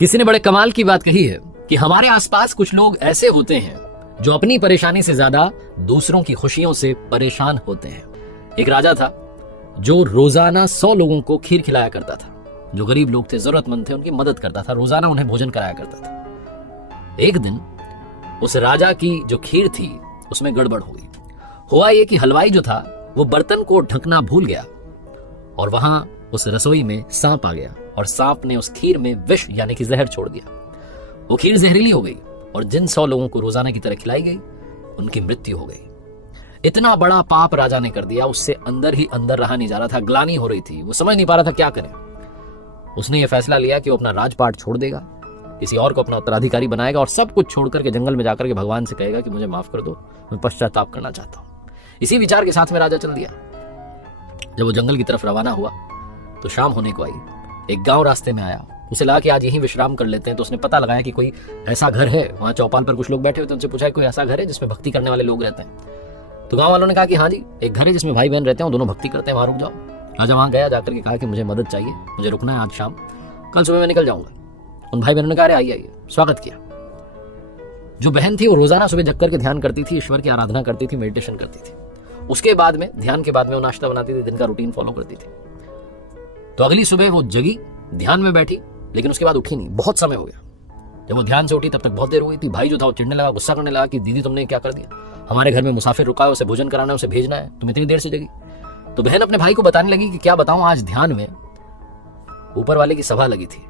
किसी ने बड़े कमाल की बात कही है कि हमारे आसपास कुछ लोग ऐसे होते हैं जो अपनी परेशानी से ज्यादा दूसरों की खुशियों से परेशान होते हैं। एक राजा था जो रोजाना 100 लोगों को खीर खिलाया करता था। जो गरीब लोग थे, जरूरतमंद थे, उनकी मदद करता था, रोजाना उन्हें भोजन कराया करता था। एक दिन उस राजा की जो खीर थी उसमें गड़बड़ हो गई। हुआ ये कि हलवाई जो था वो बर्तन को ढकना भूल गया और वहां उस रसोई में सांप आ गया और सांप ने उस खीर में विष यानी कि जहर छोड़ दिया। वो खीर जहरीली हो गई और जिन 100 लोगों को रोजाना की तरह खिलाई गई उनकी मृत्यु हो गई। इतना बड़ा पाप राजा ने कर दिया, उससे अंदर ही अंदर रहा नहीं जा रहा था, ग्लानि हो रही थी, वो समझ नहीं पा रहा था क्या करे। उसने ये फैसला लिया कि वो अपना राजपाट छोड़ देगा, किसी और को अपना उत्तराधिकारी बनाएगा और सब कुछ छोड़ करके जंगल में जाकर के भगवान से कहेगा कि मुझे माफ कर दो, मैं पश्चाताप करना चाहता हूं। इसी विचार के साथ में राजा चल दिया। जब वो जंगल की तरफ रवाना हुआ तो शाम होने को आई। एक गांव रास्ते में आया, उसे लगा कि आज यहीं विश्राम कर लेते हैं। तो उसने पता लगाया कि कोई ऐसा घर है, वहां चौपाल पर कुछ लोग बैठे हुए थे। उनसे पूछा कोई ऐसा घर है जिसमें भक्ति करने वाले लोग रहते हैं। तो गांव वालों ने कहा कि हाँ जी, एक घर है जिसमें भाई बहन रहते हैं, दोनों भक्ति करते हैं, वहां रुक जाओ। राजा वहां गया, जाकर के कहा कि मुझे मदद चाहिए, मुझे रुकना है आज शाम, कल सुबह मैं निकल जाऊंगा। उन भाई बहनों ने कहा अरे आइए आइए, स्वागत किया। जो बहन थी वो रोजाना सुबह जग करके ध्यान करती थी, ईश्वर की आराधना करती थी, मेडिटेशन करती थी। उसके बाद में ध्यान के बाद में वो नाश्ता बनाती थी, दिन का रूटीन फॉलो करती थी। तो अगली सुबह वो जगी, ध्यान में बैठी, लेकिन उसके बाद उठी नहीं। बहुत समय हो गया। जब वो ध्यान से उठी तब तक बहुत देर हो गई थी। भाई जो था वो चिढ़ने लगा, गुस्सा करने लगा कि दीदी तुमने क्या कर दिया, हमारे घर में मुसाफिर रुका है, उसे भोजन कराना है, उसे भेजना है, तुम इतनी देर से जगी। तो बहन अपने भाई को बताने लगी कि क्या बताऊं, आज ध्यान में ऊपर वाले की सभा लगी थी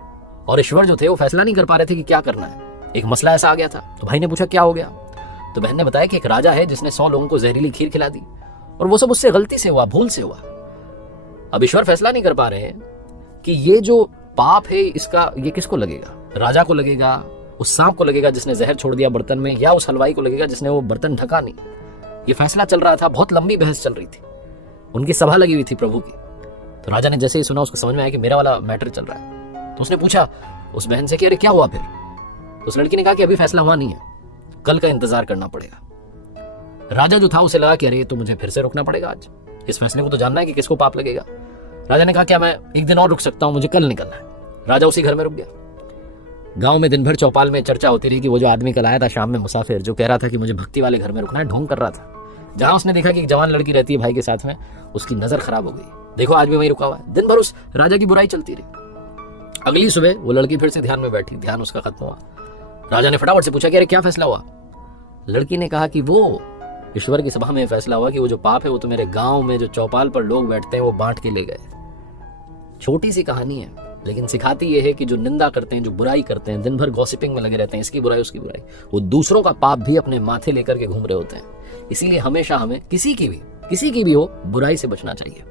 और ईश्वर जो थे वो फैसला नहीं कर पा रहे थे कि क्या करना है। एक मसला ऐसा आ गया था। तो भाई ने पूछा क्या हो गया। तो बहन ने बताया कि एक राजा है जिसने 100 लोगों को जहरीली खीर खिला दी और वो सब उससे गलती से हुआ, भूल से हुआ। अब ईश्वर फैसला नहीं कर पा रहे हैं कि ये जो पाप है इसका ये किसको लगेगा, राजा को लगेगा, उस सांप को लगेगा जिसने जहर छोड़ दिया बर्तन में, या उस हलवाई को लगेगा जिसने वो बर्तन ढका नहीं। ये फैसला चल रहा था, बहुत लंबी बहस चल रही थी, उनकी सभा लगी हुई थी प्रभु की। तो राजा ने जैसे ही सुना उसको समझ में आया कि मेरा वाला मैटर चल रहा है। तो उसने पूछा उस बहन से कि अरे क्या हुआ फिर। तो उस लड़की ने कहा कि अभी फैसला हुआ नहीं है, कल का इंतजार करना पड़ेगा। राजा जो था उसे लगा कि अरे तो मुझे फिर से रुकना पड़ेगा, आज इस फैसले को तो जानना है कि किसको पाप लगेगा। राजा ने कहा क्या मैं एक दिन और रुक सकता हूं, मुझे कल निकलना है। राजा उसी घर में रुक गया। गांव में दिन भर चौपाल में चर्चा होती रही कि वो जो आदमी कल आया था शाम में मुसाफिर, जो कह रहा था कि मुझे भक्ति वाले घर में रुकना है, ढोंग कर रहा था। जहां उसने देखा कि एक जवान लड़की रहती है भाई के साथ में, उसकी नजर खराब हो गई। देखो आज भी वहीं रुका हुआ है। दिन भर उस राजा की बुराई चलती रही। अगली सुबह वो लड़की फिर से ध्यान में बैठी, ध्यान उसका खत्म हुआ। राजा ने फटाफट से पूछा कि अरे क्या फैसला हुआ। लड़की ने कहा कि वो ईश्वर की सभा में फैसला हुआ कि वो जो पाप है वो तो मेरे गांव में जो चौपाल पर लोग बैठते हैं वो बांट के ले गए। छोटी सी कहानी है, लेकिन सिखाती ये है कि जो निंदा करते हैं, जो बुराई करते हैं, दिन भर गॉसिपिंग में लगे रहते हैं, इसकी बुराई उसकी बुराई, वो दूसरों का पाप भी अपने माथे लेकर के घूम रहे होते हैं। इसीलिए हमेशा हमें किसी की भी हो बुराई से बचना चाहिए।